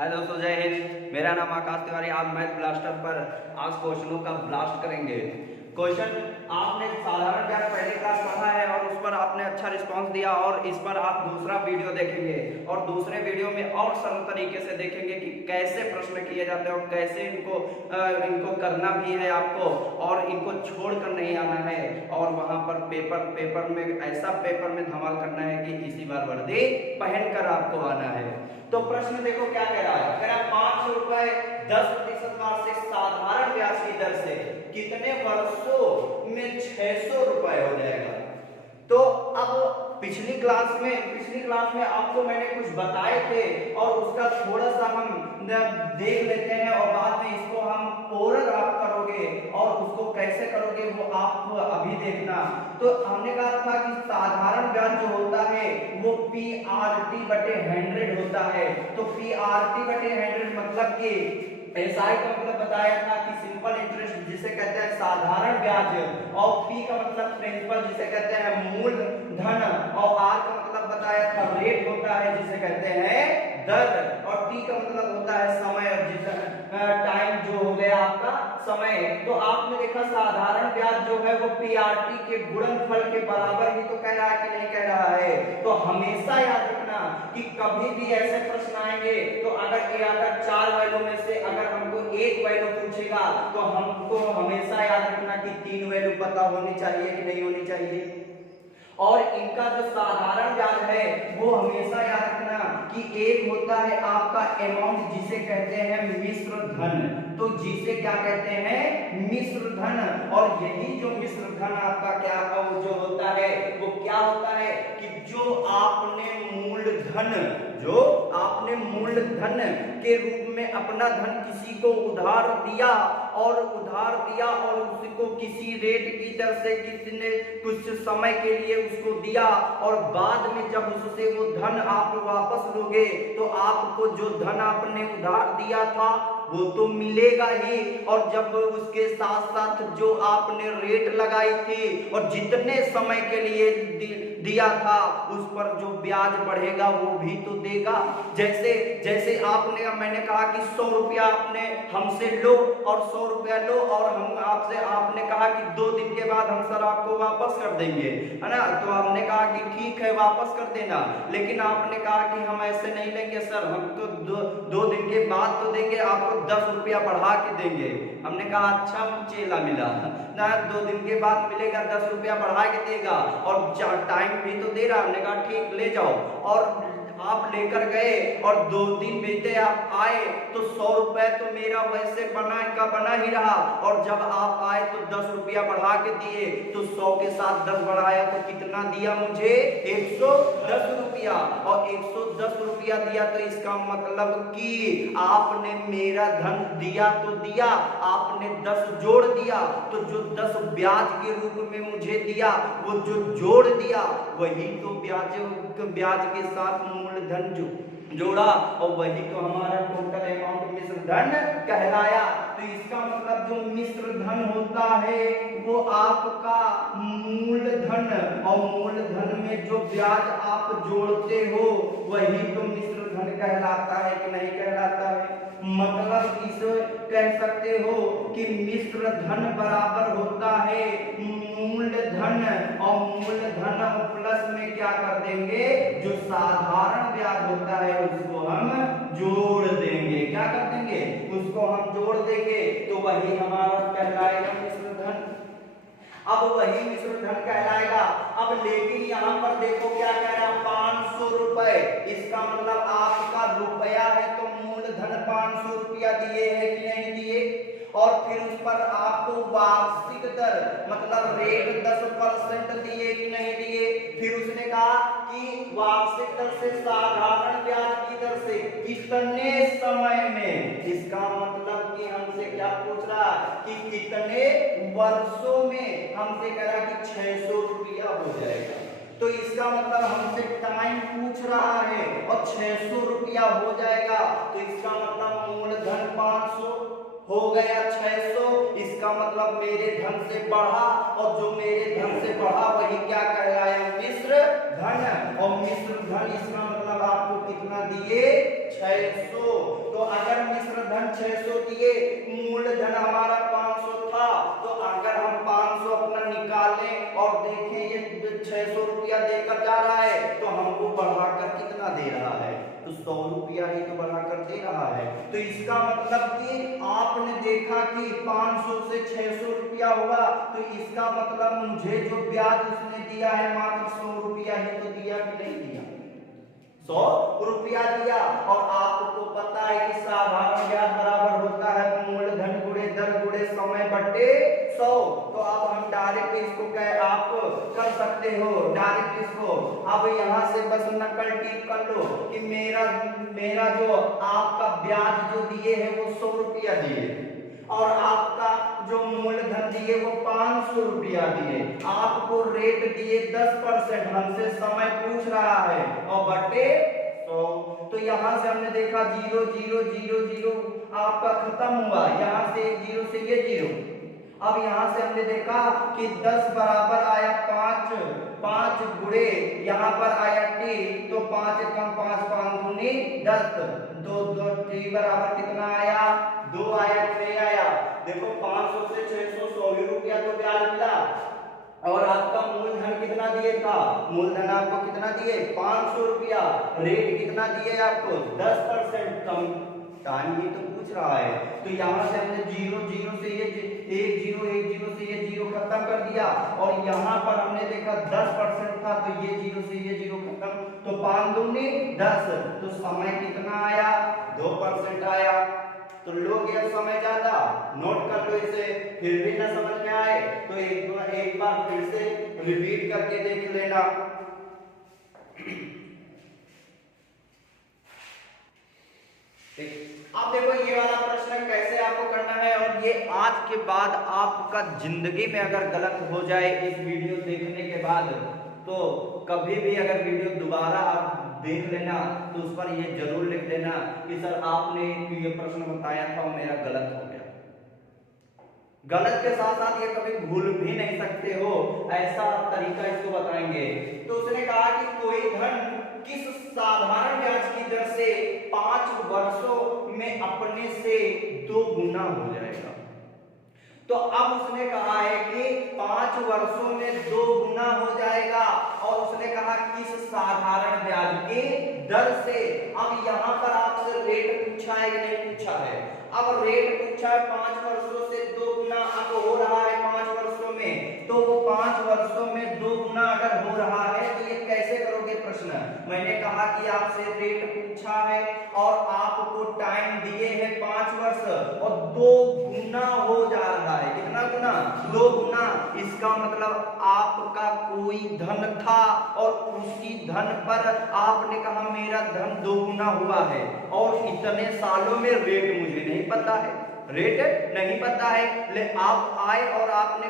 Hello दोस्तों, जय हिंद। मेरा नाम आकाश तिवारी। आज मैथ ब्लास्टर पर आज क्वेश्चनों का ब्लास्ट करेंगे। क्वेश्चन आपने साधारण ज्ञान पहली क्लास पढ़ा है और उस पर आपने अच्छा रिस्पांस दिया और इस पर आप दूसरा वीडियो देखेंगे और दूसरे वीडियो में और सरल तरीके से देखेंगे कि कैसे प्रश्न किए जाते हैं और कैसे इनको करना भी है आपको और इनको छोड़ कर नहीं आना है। और वहां पर पेपर में ऐसा पेपर में धमाल करना है कि इसी बार वर्दी पहन कर आपको आना है। तो प्रश्न देखो क्या कह रहा है। कह रहा है 500 रुपए 10% वार्षिक साधारण ब्याज की दर से कितने वर्षों में 600 रुपए हो जाएगा। तो अब पिछली क्लास में आपको मैंने कुछ बताए थे और उसका थोड़ा सा हम देख लेते हैं और बाद में इसको हम ओरल आप करोगे और उसको कैसे करोगे वो आप अभी देखना। तो हमने कहा था कि साधारण ब्याज जो होता है वो PRT/100 होता है। तो PRT/100 मतलब कि एसआई का मतलब बताया था कि सिंपल इंटरेस्ट जिसे कहते हैं साधारण ब्याज, और पी का मतलब प्रिंसिपल जिसे कहते हैं मूल धन, और आर का मतलब बताया था रेट होता है जिसे कहते हैं दर, और टी का मतलब होता है समय, टाइम जो हो गया आपका समय। तो आपने देखा साधारण ब्याज जो है वो पीआरटी के गुणनफल के बराबर ही तो कह रहा है कि नहीं कह रहा है। तो हमेशा याद रखना कि कभी भी ऐसे प्रश्न आएंगे तो अगर 4 वैल्यू में से अगर हमको एक वैल्यू पूछेगा तो हमको हमेशा याद रखना कि 3 वैल्यू पता होनी चाहिए कि नहीं होनी चाहिए। और इनका जो साधारण ब्याज है वो हमेशा याद रखना कि एक होता है आपका अमाउंट जिसे कहते हैं मिश्र धन। तो जिसे क्या कहते हैं मिश्र धन, और यही जो मिश्र धन आपका क्या जो होता है वो क्या होता है कि जो आपने मूलधन के रूप में अपना धन किसी को उधार दिया और उसको किसी रेट की दर से कितने कुछ समय के लिए उसको दिया, और बाद में जब उससे वो धन आप वापस लोगे तो आपको जो धन आपने उधार दिया था वो तो मिलेगा ही, और जब उसके साथ साथ जो आपने रेट लगाई थी और जितने समय के लिए दिया था उस पर जो ब्याज बढ़ेगा वो भी तो देगा। जैसे मैंने कहा कि 100 रुपया आपने हमसे लो और 100 रुपया लो और आपने कहा कि 2 दिन के बाद हम सर आपको वापस कर देंगे, है ना। तो हमने कहा कि ठीक है वापस कर देना, लेकिन आपने कहा कि हम ऐसे नहीं लेंगे सर, हम तो 2 दिन के बाद तो देंगे, आपको 10 रुपया बढ़ा के देंगे। हमने कहा अच्छा चेला मिला ना, 2 दिन के बाद मिलेगा, 10 रुपया बढ़ा के देगा और टाइम भी तो दे रहा। हमने कहा ठीक ले जाओ, और आप लेकर गए और 2 दिन बीते आप आए तो 100 रुपए तो मेरा वैसे बना ही रहा, और जब आप आए तो 10 रुपया बढ़ा के दिए, तो 100 के साथ 10 बढ़ाया तो कितना दिया मुझे 110 रुपया, और 110 रुपया दिया तो इसका मतलब कि आपने मेरा धन दिया तो दिया, आपने 10 जोड़ दिया, तो जो 10 ब्याज के रूप में मुझे दिया वो जो जोड़ दिया वही तो ब्याज के साथ मूलधन जो जोड़ा, और वही तो हमारा टोटल अमाउंट मिश्र धन कहलाया। तो इसका मतलब जो मिश्र धन होता है वो आपका मूलधन, और मूलधन में जो ब्याज आप जोड़ते हो वही तो मिश्र धन कहलाता है कि नहीं कहलाता है। मतलब इसे कह सकते हो कि मिश्र धन बराबर होता है मूलधन, और मूलधन प्लस में क्या कर देंगे जो साधारण ब्याज होता है उसको हम जोड़ देंगे। क्या कर देंगे उसको हम जोड़ देंगे, तो वही हमारा कहलाएगा मिश्र धन। अब वही मिश्र धन कहलाएगा। अब लेकिन यहाँ पर देखो क्या कह रहा है 500 रुपए, इसका मतलब आपका रुपया है तो मूलधन 500 रुपया दिए है कि नहीं दिए, और फिर उस पर आपको वार्षिक दर मतलब रेट 10% दिए कि नहीं दिए। फिर उसने कहा कि वार्षिक दर से साधारण ब्याज की दर से कितने समय में, इसका मतलब कि हमसे क्या पूछ रहा कि कितने वर्षों में, हमसे कह रहा कि 600 रुपया हो जाएगा। तो इसका मतलब हमसे टाइम पूछ रहा है और 600 रुपया हो जाएगा, तो इसका मतलब मूलधन 500 हो गया 600, इसका मतलब मेरे धन से बढ़ा, और जो मेरे धन से बढ़ा वही क्या कहलाया मिश्र धन, और मिश्र धन इसका मतलब आपको कितना दिए 600। तो तो अगर मिश्र धन 600 दिए, मूलधन हमारा 500 था, तो अगर हम 500 अपना निकालें और देखें ये 600 रुपया देकर जा रहा है, तो हमको बढ़ाकर कितना दे रहा है, तो 100 रुपया ही तो बढ़ाकर दे रहा है। तो इसका मतलब कि आपने देखा कि 500 से 600 रुपया हुआ, तो इसका मतलब मुझे जो ब्याज उसने दिया है मात्र 100 रुपया ही तो दिया कि नहीं दिया, 100 रुपया दिया। और आपको पता है कि साधारण ब्याज बराबर होता है मूलधन गुणे दर गुणे समय बटे 100। तो अब हम डायरेक्ट इसको आप कर सकते हो, डायरेक्ट इसको अब यहाँ से बस नकल टिप कर लो कि मेरा जो आपका ब्याज जो दिए है वो 100 रुपया दिए, और आपका जो मूलधन दिए वो 500 रुपया दिए, आपको रेट दिए 10%, हमसे समय पूछ रहा है, और बटे 100। तो यहाँ से हमने देखा 0 0 0 0 आपका खत्म हुआ, यहाँ से 0 से ये 0। अब यहाँ से हमने देखा कि 10 बराबर आया 5, 5 गुणे यहाँ पर आया t, तो 5 कम 5 5 दूनी 10, 2 2 t बराबर कितना आया, 2 आया, 6 आया। देखो 500 से 600 100 रुपया तो ब्याज मिला, और आपका मूलधन कितना दिए था, मूलधन आपको कितना दिए 500 रुपया, रेट कितना दिए आपको 10%, कम टाइम ये तो पूछ रहा है। तो यहाँ से हमने 0 0 से ये 1 0 1 0 से ये 0 खत्म कर दिया, और यहाँ पर हमने देखा 10% था, तो ये 0 से ये 0 खत्म, तो 5 दूनी 10, तो समय कितना आया 2% आया। तो लोग ये समय ज्यादा नोट कर लो इसे, फिर भी ना समझ में आए तो एक बार फिर से रिपीट करके देख लेना। अब देखो ये वाला प्रश्न कैसे आपको करना है, और ये आज के बाद आपका जिंदगी में अगर गलत हो जाए इस वीडियो देखने के बाद, तो कभी भी अगर वीडियो दोबारा आप देख लेना तो उस पर ये जरूर लिख देना कि सर आपने ये प्रश्न बताया था वो मेरा गलत हो गया। गलत के साथ साथ ये कभी भूल भी नहीं सकते हो, ऐसा तरीका इसको बताएंगे। तो उसने कहा कि कोई धन किस साधारण ब्याज की दर से 5 वर्षों में अपने से 2 गुना हो जाएगा। तो अब उसने कहा है कि 5 वर्षों में 2 गुना हो जाएगा, और उसने कहा किस साधारण ब्याज की दर से। अब यहाँ पर आपसे रेट पूछा है कि नहीं पूछा है, अब रेट पूछा है 5 वर्षों से 2 गुना, अब हो रहा है 5 वर्षों में, तो वो 5 वर्षों में 2 गुना अगर हो रहा है तो ये कैसे करोगे प्रश्न। मैंने कहा कि आपसे रेट पूछा है और आपको टाइम दिए हैं 5 वर्ष, और 2 गुना हो जा रहा है, कितना गुना 2 गुना। इसका मतलब आपका कोई धन था और उसी धन पर आपने कहा मेरा धन 2 गुना हुआ है, और इतने सालों में रेट मुझे नहीं पता है, रेट नहीं पता है। ले आप आए और आपने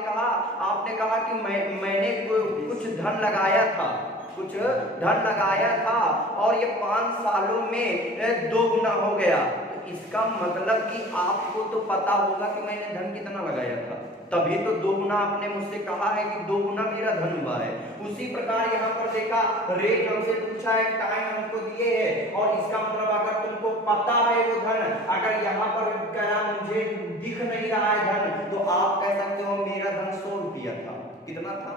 कहा कि मैंने कुछ धन लगाया था, कुछ धन लगाया था, और ये 5 सालों में 2 गुना हो गया। तो इसका मतलब कि आपको तो पता होगा कि मैंने धन कितना लगाया था, तभी तो 2 गुना आपने मुझसे कहा है कि 2 गुना मेरा धन हुआ है। उसी प्रकार यहाँ पर देखा रेट हमसे पूछा है, टाइम हमको दिए है, और इसका मतलब अगर तुमको पता है वो धन, अगर यहाँ पर कहा मुझे दिख नहीं रहा है धन, तो आप कह सकते हो मेरा धन 100 रुपया था। कितना था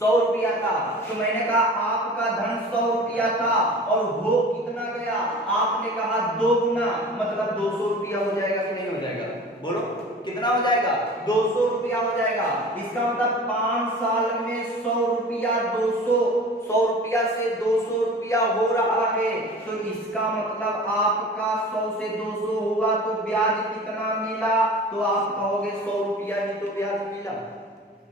100 रुपया था। तो मैंने कहा आपका धन 100 रुपया था, और वो कितना गया, आपने कहा 2 गुना, मतलब 200 रुपया हो जाएगा कि नहीं हो जाएगा, बोलो कितना हो जाएगा 200 रुपया हो जाएगा। इसका मतलब 5 साल में 100 रुपया 100 रुपया से 200 रुपया हो रहा है। तो इसका मतलब आपका 100 से 200 होगा तो ब्याज कितना मिला, तो आप कहोगे 100 रुपया ही तो ब्याज मिला,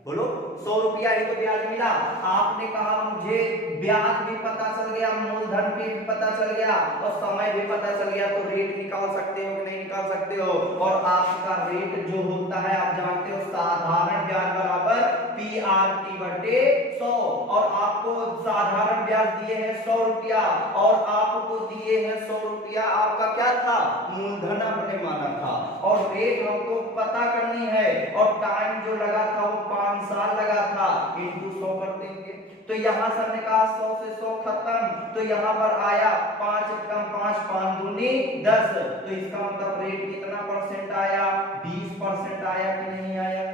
बोलो 100 रुपया ही तो ब्याज मिला। आपने कहा मुझे ब्याज भी पता चल गया, मूलधन भी पता चल गया, और समय भी पता चल गया, तो रेट निकाल सकते हो कि नहीं निकाल सकते हो। और आपका रेट जो होता है आप जानते हो साधारण ब्याज बराबर PRT बटे 100, और आपको साधारण ब्याज दिए हैं 100 रुपया, और आपको दिए हैं 100 रुपया, आपका क्या था मूलधन आपने माना था, और रेट हमको पता करनी है, और टाइम जो लगा था वो 5 साल लगा था, इंटू 100 कर देंगे। तो यहाँ से हमने कहा 100 से 100 खत्म, तो यहाँ पर आया 5 कम 5 5 दूनी 10, तो इसका मतलब रेट कितना परसेंट आया, 20% आया कि नहीं आया,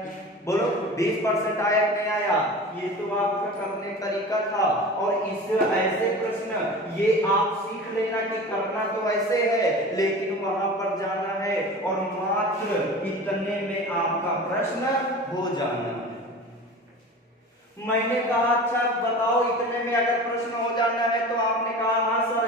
बोलो 20% आया कि नहीं आया। ये तो आपका करने का तरीका था। और इस ऐसे प्रश्न ये आप सीख लेना कि करना तो ऐसे है, लेकिन वहां पर जाना है और मात्र इतने में आपका प्रश्न हो जाना। मैंने कहा अच्छा बताओ इतने में अगर प्रश्न हो जाना है, तो आपने कहा हाँ सर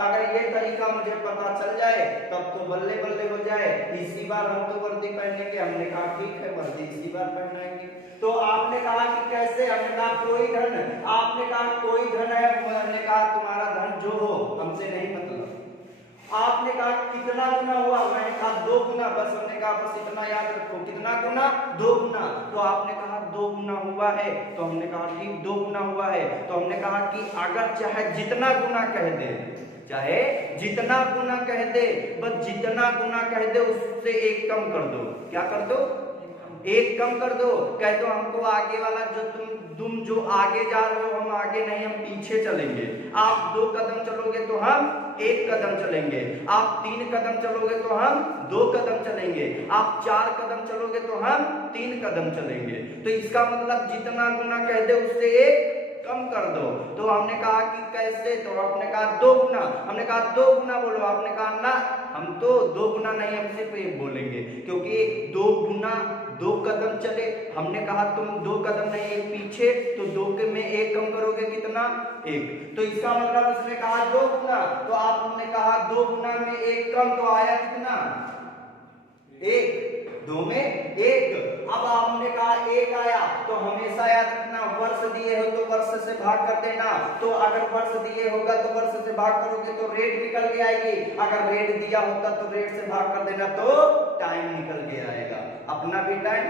अगर ये तरीका मुझे पता चल जाए तब तो बल्ले बल्ले हो जाए, इसी बार हम तो वर्दी पहनेंगे। हमने कहा ठीक है वर्दी इसी बार पहनाएंगे। तो आपने कहा कि कैसे, हमने कहा कोई धन, आपने कहा कोई धन है, हमने कहा तुम्हारा धन जो हो हमसे नहीं मतलब। आपने कहा कितना गुना हुआ, मैंने कहा 2 गुना, बस हमने कहा बस इतना याद रखो, कितना गुना, 2 गुना। तो आपने कहा 2 गुना हुआ है, तो हमने कहा ठीक 2 गुना हुआ है। तो हमने कहा कि अगर चाहे जितना गुना कह दे, चाहे जितना गुना कह दे, बस जितना गुना कह दे उससे 1 कम कर दो। क्या कर दो, 1 कम कर दो। कह दो हमको आगे वाला जो तुम जो आगे जा रहे हो हम आगे नहीं हम पीछे चलेंगे। आप 2 कदम चलोगे तो हम 1 कदम चलेंगे, आप 3 कदम चलोगे तो हम 2 कदम चलेंगे, आप 4 कदम चलोगे तो हम 3 कदम चलेंगे। तो इसका मतलब जितना गुना कह दे उससे 1 कम कर दो। तो हमने कहा कि कैसे, तो आपने कहा 2 गुना। हमने कहा 2 गुना बोलो, आपने कहा ना हम तो 2 गुना नहीं, हम सिर्फ 1 बोलेंगे, क्योंकि 2 गुना 2 कदम चले। हमने कहा तुम 2 कदम नहीं 1 पीछे, तो 2 के में 1 कम करोगे कितना, 1। तो इसका मतलब उसने कहा 2 गुना, तो आपने कहा 2 गुना में 1 कम, तो आया कितना, 1, 2 में 1। अब आपने कहा 1 आया, तो हमेशा याद रखना वर्ष दिए हो तो वर्ष से भाग कर देना। तो अगर वर्ष दिए होगा तो वर्ष से भाग करोगे तो रेट निकल के आएगी, अगर रेट दिया होता तो रेट से भाग कर देना तो टाइम निकल के आएगा, अपना भी टाइम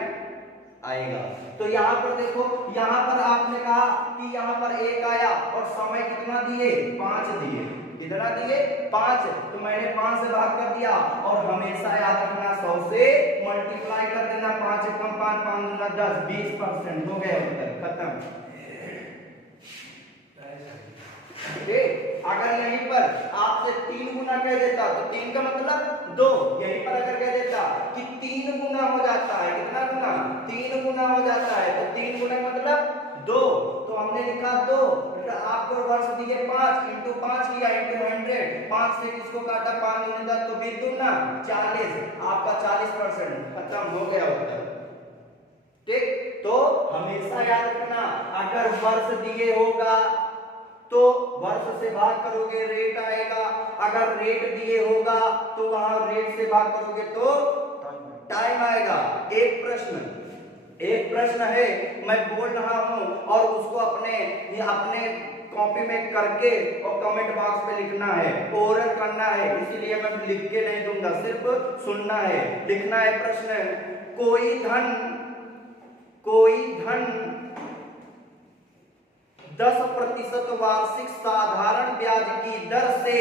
आएगा। तो यहाँ पर देखो, यहाँ पर आपने कहा कि यहाँ पर 1 आया और समय कितना दिए, 5 दिए, कितना दिए, 5। तो मैंने 5 से भाग कर दिया, और हमेशा याद रखना 100 से मल्टीप्लाई कर देना, 5 कम 5, 5 गुना 10, 20% हो गया उत्तर, खत्म। अगर यहीं पर आपसे 3 गुना कह देता तो 3 का मतलब 2, यहीं पर अगर कह देता कि 3 गुना हो जाता है, कितना गुना, 3 गुना हो जाता है, तो 3 गुना मतलब 2, तो हमने लिखा 2। आपको वर्ष दिए 5, इंटू 5 किया, इंटू 100, 5 से किसको काटा, 5 गुना 10, तो बिल्कुल ना 40, आपका 40%, खत्म हो गया उत्तर। ठीक, तो हमेशा याद रखना अगर वर्ष दिए होगा तो वर्ष से भाग करोगे रेट आएगा, अगर रेट दिए होगा तो वहां रेट से भाग करोगे तो टाइम आएगा। एक प्रश्न है मैं बोल रहा हूं और उसको अपने कॉपी में करके और कमेंट बॉक्स में लिखना है, ओरल करना है, इसीलिए मैं लिख के नहीं दूंगा, सिर्फ सुनना है। लिखना है प्रश्न, कोई धन 10% वार्षिक साधारण ब्याज की दर से,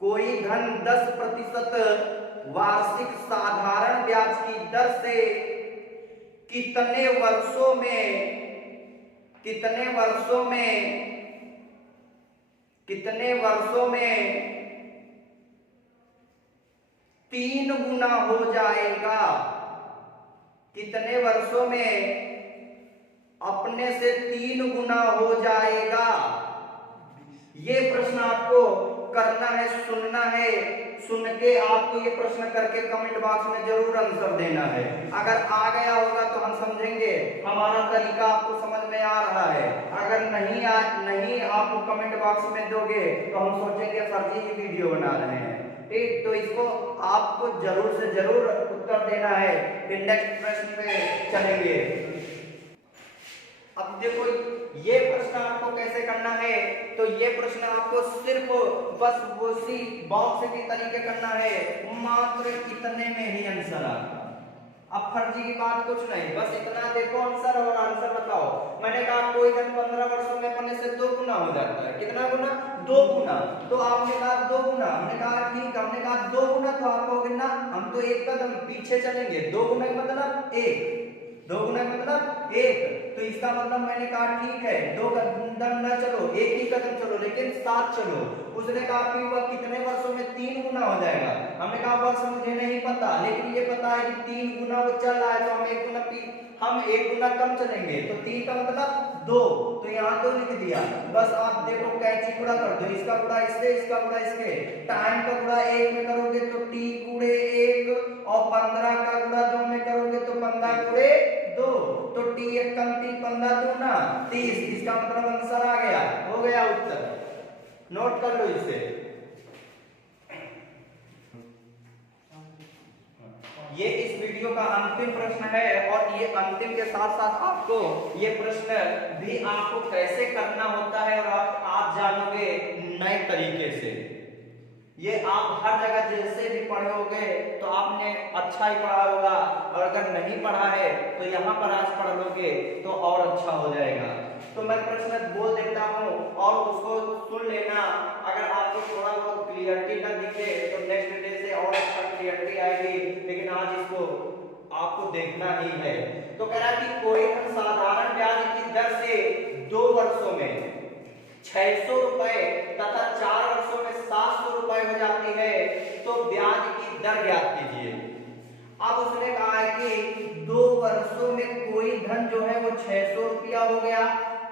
कोई धन 10% वार्षिक साधारण ब्याज की दर से कितने वर्षों में 3 गुना हो जाएगा, कितने वर्षों में अपने से 3 गुना हो जाएगा। ये प्रश्न आपको करना है, सुनना है, सुन के आपको ये प्रश्न करके कमेंट बॉक्स में जरूर आंसर देना है। अगर आ गया होगा तो हम समझेंगे हमारा तरीका आपको समझ में आ रहा है, अगर नहीं आप कमेंट बॉक्स में दोगे तो हम सोचेंगे सर जी की वीडियो बना रहे हैं। ठीक, तो इसको आपको जरूर से जरूर उत्तर देना है। फिर नेक्स्ट प्रश्न पे चलेंगे। अब देखो ये प्रश्न आपको कैसे करना है, तो ये प्रश्न आपको सिर्फ बस उसी बॉक्स के तरीके करना है, मात्र इतने में ही आंसर आता। अब फर्जी की बात कुछ नहीं, बस इतना देखो आंसर और आंसर बताओ। मैंने कहा कोई धन 15 वर्षों में अपने से 2 गुना हो जाता है, कितना गुना, 2 गुना। तो आपने कहा 2 गुना, हमने कहा ठीक, हमने कहा 2 गुना, तो आप कहोगे ना हम तो 1 कदम पीछे चलेंगे, 2 गुना का मतलब 1, 2 गुना का मतलब 1। तो इसका मतलब मैंने कहा ठीक है 2 कदम न चलो, 1 ही कदम चलो, लेकिन साथ चलो। उसने कहा कि वह कितने वर्षों में 3 गुना हो जाएगा। हमने कहा वर्ष मुझे नहीं पता, लेकिन ये पता है कि 3 गुना वो चल रहा है, तो हम 1 गुना कम चलेंगे, तो 3 का मतलब 2, तो यहाँ 2 लिख दिया। बस आप देखो कैंची गुणा कर दो, इसका गुणा इससे, इसका गुणा इसके। टाइम का गुणा 1 में करोगे तो t गुणे 1, और 15 का गुणा 2 में करोगे तो 15 गुणे 2, तो t 1 कम 3 15 दूना 30। इसका मतलब आंसर आ गया, हो गया उत्तर। नोट कर लो इसे। ये इस वीडियो का अंतिम प्रश्न है, और ये अंतिम के साथ साथ आपको ये प्रश्न भी आपको कैसे करना होता है और आप जानोगे नए तरीके से। ये आप हर जगह जैसे भी पढ़े होगे तो आपने अच्छा ही पढ़ा होगा, और अगर नहीं पढ़ा है तो यहाँ पर आज पढ़ लोगे तो और अच्छा हो जाएगा। तो मैं प्रश्न बोल देता हूँ और उसको सुन लेना। अगर आपको थोड़ा बहुत क्लियरिटी न दिखे तो नेक्स्ट डे से और अच्छा क्लियरिटी आएगी, लेकिन आज इसको आपको देखना ही है। तो कह रहा कि कोई साधारण ब्याज की दर से 2 वर्षों में 600 रुपए तथा 4 वर्षों में 700 रुपए हो जाती है, तो ब्याज की दर ज्ञात कीजिए। अब उसने कहा है कि 2 वर्षों में कोई धन जो है वो 600 रुपया हो गया,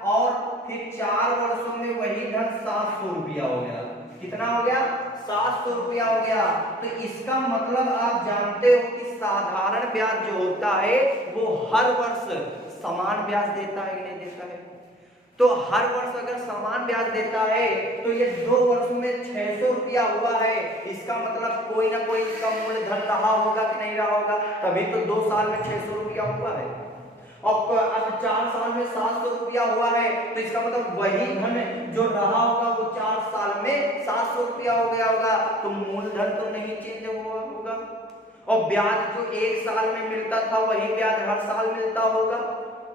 और फिर 4 वर्षों में वही धन 700 रुपया हो गया। कितना हो गया? 700 रुपया हो गया। तो इसका मतलब आप जानते हो कि साधारण ब्याज जो होता है वो हर वर्ष समान ब्याज देता है कि नहीं देता है। तो हर वर्ष अगर समान ब्याज देता है तो ये 2 वर्ष में 600 रुपया हुआ है, इसका मतलब कोई ना कोई इसका मूलधन रहा होगा कि नहीं रहा होगा, तभी तो 2 साल में 600 रुपया हुआ है। और अब 4 साल में 700 रुपया हुआ है, तो इसका मतलब वही धन जो रहा होगा वो 4 साल में 700 रुपया हो गया होगा। तो मूलधन तो नहीं चेंज हुआ होगा, और ब्याज जो 1 साल में मिलता था वही ब्याज हर साल मिलता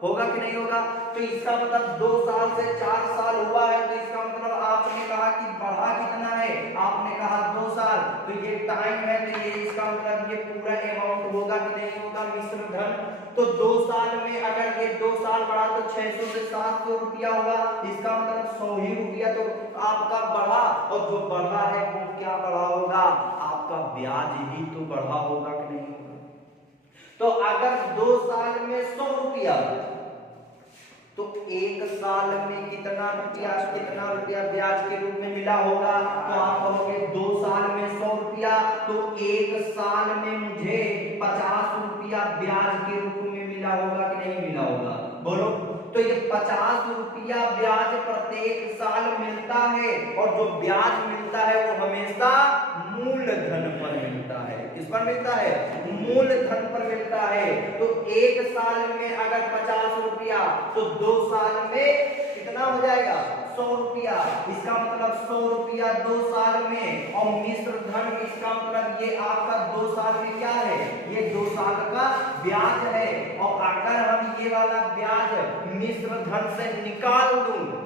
होगा कि नहीं होगा। तो इसका मतलब 2 साल से 4 साल हुआ है, तो इसका मतलब आपने कहा कि बढ़ा कितना है, आपने कहा 2 साल, तो ये टाइम है, तो ये इसका मतलब ये पूरा अमाउंट होगा कि नहीं होगा मिश्र धन। तो 2 साल में अगर ये 2 साल बढ़ा तो 600 से 700 रुपया होगा, इसका मतलब 100 ही रुपया तो आपका बढ़ा, और जो बढ़ा है वो क्या बढ़ा होगा, आपका ब्याज ही तो बढ़ा होगा कि नहीं होगा। तो अगर 2 साल में 100 रुपया, तो 1 साल में कितना रुपया ब्याज के रूप में मिला होगा। तो आप कहोगे 2 साल में 100 रुपया, तो 1 साल में मुझे 50 रुपया ब्याज के रूप में मिला होगा कि नहीं मिला होगा, बोलो। तो ये 50 रुपया ब्याज प्रत्येक साल मिलता है, और जो ब्याज मिलता है वो हमेशा मूलधन पर मिलता है। किस पर मिलता है? मूलधन पर मिलता है। तो 1 साल में अगर 50 रुपया, तो 2 साल में कितना हो जाएगा? 100 रुपया। इसका मतलब 100 रुपया 2 साल में, और मिश्र धन इसका मतलब ये आपका 2 साल में क्या है, ये 2 साल का ब्याज है। और अगर हम ये वाला ब्याज मिश्र धन से निकाल दूं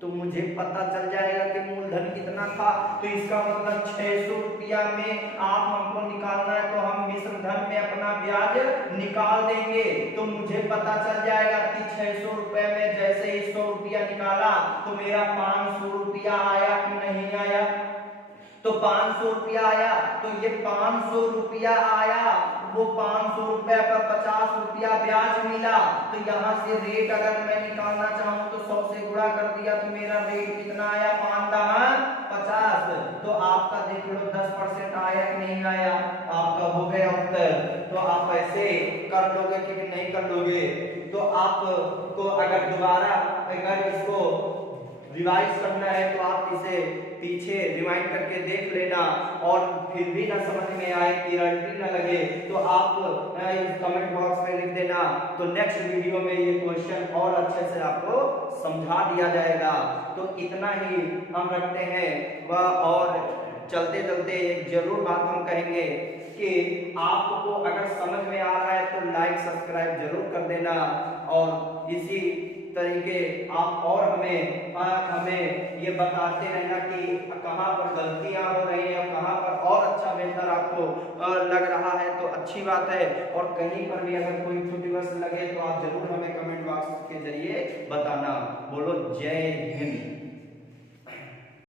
तो मुझे पता चल जाएगा कि मूलधन कितना था। तो इसका मतलब 600 रुपया में आप हमको निकालना है, तो हम मिश्र धन में अपना ब्याज निकाल देंगे, तो मुझे पता चल जाएगा कि 600 रुपए में जैसे ही 100 रुपया निकाला तो मेरा 500 रुपया आया कि नहीं आया। तो 500 रुपया आया, तो ये 500 रुपया आया, वो 500 रुपया पर 50 रुपया ब्याज मिला। तो यहाँ से रेट अगर मैं निकालना चाहूँ तो 100 से गुणा कर दिया, तो मेरा रेट कितना आया? 5×50। तो आपका देख लो 10% आया कि नहीं आया, आपका हो गया उत्तर। तो आप ऐसे कर लोगे कि नहीं कर लोगे। तो आपको अगर दोबारा अगर इसको रिवाइज करना है तो आप इसे पीछे रिवाइंड करके देख लेना, और फिर भी ना समझ में आए, क्लियरिटी ना लगे, तो आप इस कमेंट बॉक्स में लिख देना। तो नेक्स्ट वीडियो में ये क्वेश्चन और अच्छे से आपको समझा दिया जाएगा। तो इतना ही हम रखते हैं वह, और चलते चलते एक जरूर बात हम कहेंगे कि आपको अगर समझ में आ रहा है तो लाइक सब्सक्राइब जरूर कर देना, और इसी तरीके आप और हमें ये बताते रहना कि कहाँ पर गलतियां हो रही हैं, कहाँ पर और अच्छा बेहतर आपको लग रहा है, तो अच्छी बात है। और कहीं पर भी अगर कोई त्रुटि लगे तो आप जरूर हमें कमेंट बॉक्स के जरिए बताना। बोलो जय हिंद।